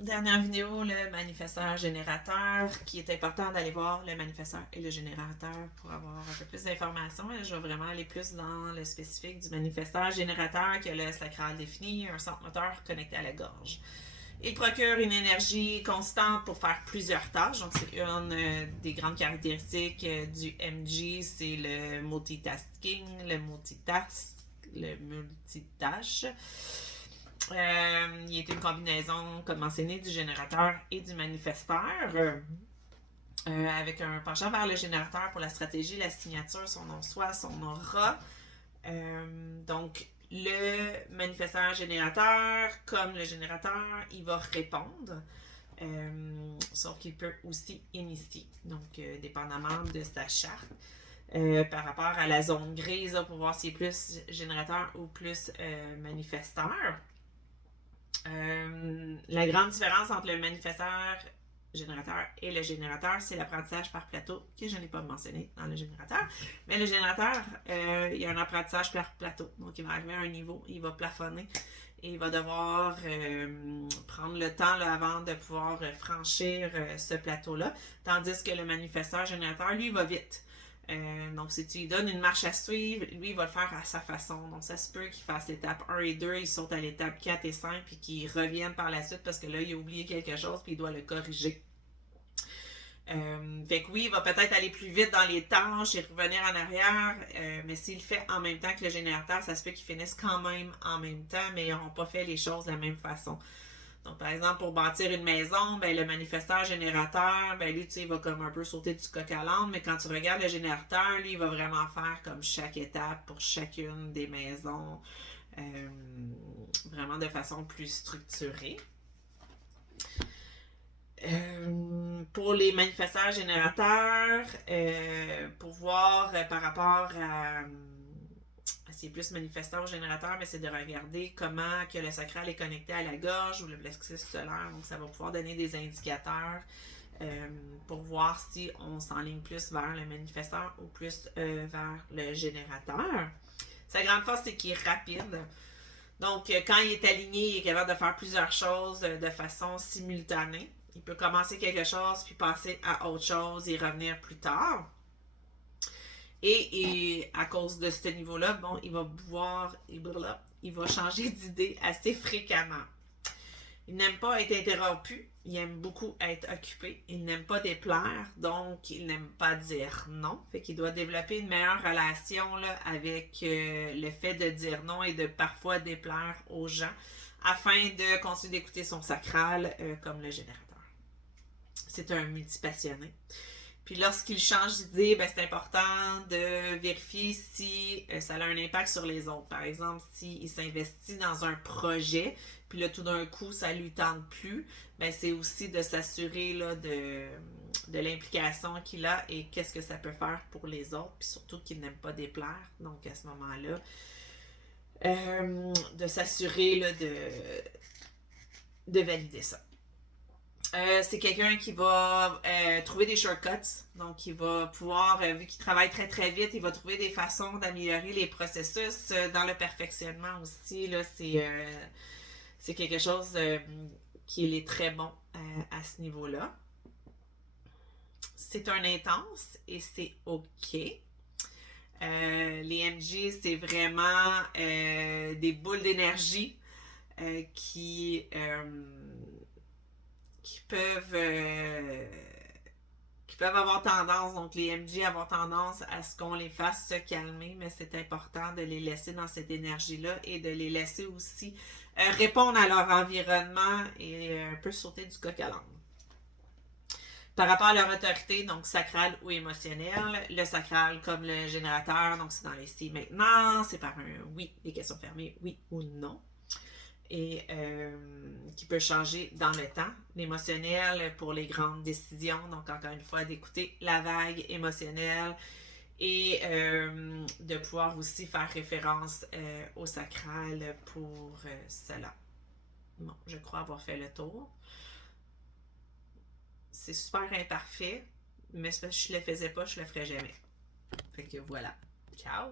dernière vidéo, le manifesteur générateur, qui est important d'aller voir le manifesteur et le générateur pour avoir un peu plus d'informations. Je vais vraiment aller plus dans le spécifique du manifesteur générateur qui a le sacral défini, un centre moteur connecté à la gorge. Il procure une énergie constante pour faire plusieurs tâches. Donc, c'est une des grandes caractéristiques du MG, c'est le multitasking, le multitâche. Il est une combinaison, comme mentionné, du générateur et du manifesteur. Avec un penchant vers le générateur pour la stratégie, la signature, son nom-soi, son aura. Donc, le manifesteur générateur, comme le générateur, il va répondre. Sauf qu'il peut aussi initier, donc dépendamment de sa charte. Par rapport à la zone grise, là, pour voir s'il est plus générateur ou plus manifesteur. La grande différence entre le manifesteur générateur et le générateur, c'est l'apprentissage par plateau que je n'ai pas mentionné dans le générateur. Mais le générateur, il y a un apprentissage par plateau. Donc, il va arriver à un niveau, il va plafonner et il va devoir prendre le temps là, avant de pouvoir franchir ce plateau-là. Tandis que le manifesteur générateur, lui, il va vite. Donc, si tu lui donnes une marche à suivre, lui, il va le faire à sa façon. Donc, ça se peut qu'il fasse l'étape 1 et 2, il saute à l'étape 4 et 5, puis qu'il revienne par la suite parce que là, il a oublié quelque chose, puis il doit le corriger. Fait que oui, il va peut-être aller plus vite dans les tâches et revenir en arrière, mais s'il le fait en même temps que le générateur, ça se peut qu'ils finissent quand même en même temps, mais ils n'auront pas fait les choses de la même façon. Donc, par exemple, pour bâtir une maison, ben, le manifesteur générateur, ben, lui, tu sais, il va comme un peu sauter du coq à l'âne, mais quand tu regardes le générateur, lui, il va vraiment faire comme chaque étape pour chacune des maisons, vraiment de façon plus structurée. Pour les manifesteurs générateurs, pour voir par rapport à c'est plus manifesteur ou générateur, mais c'est de regarder comment que le sacral est connecté à la gorge ou le plexus solaire. Donc, ça va pouvoir donner des indicateurs pour voir si on s'enligne plus vers le manifesteur ou plus vers le générateur. Sa grande force, c'est qu'il est rapide. Donc, quand il est aligné, il est capable de faire plusieurs choses de façon simultanée. Il peut commencer quelque chose, puis passer à autre chose et revenir plus tard. Et à cause de ce niveau-là, bon, il va pouvoir, il va changer d'idée assez fréquemment. Il n'aime pas être interrompu, il aime beaucoup être occupé, il n'aime pas déplaire, donc il n'aime pas dire non. Fait qu'il doit développer une meilleure relation là, avec le fait de dire non et de parfois déplaire aux gens afin de continuer d'écouter son sacral comme le générateur. C'est un multipassionné. Puis lorsqu'il change d'idée, ben, c'est important de vérifier si ça a un impact sur les autres. Par exemple, s'il s'investit dans un projet, puis là, tout d'un coup, ça ne lui tente plus, ben, c'est aussi de s'assurer là, de l'implication qu'il a et qu'est-ce que ça peut faire pour les autres, puis surtout qu'il n'aime pas déplaire. Donc, à ce moment-là, de s'assurer là, de valider ça. C'est quelqu'un qui va trouver des shortcuts. Donc, il va pouvoir, vu qu'il travaille très très vite, il va trouver des façons d'améliorer les processus. Dans le perfectionnement aussi, là, c'est quelque chose qui est très bon à ce niveau-là. C'est un intense et c'est OK. Les MG, c'est vraiment des boules d'énergie qui peuvent avoir tendance, donc les MG avoir tendance à ce qu'on les fasse se calmer, mais c'est important de les laisser dans cette énergie-là et de les laisser aussi répondre à leur environnement et un peu sauter du coq à l'âne. Par rapport à leur autorité, donc sacrale ou émotionnelle, le sacral comme le générateur, donc c'est dans les si maintenant, c'est par un oui, les questions fermées, oui ou non. Et qui peut changer dans le temps. L'émotionnel pour les grandes décisions, donc encore une fois, d'écouter la vague émotionnelle et de pouvoir aussi faire référence au sacral pour cela. Bon, je crois avoir fait le tour. C'est super imparfait, mais si je le faisais pas, je le ferais jamais. Fait que voilà. Ciao!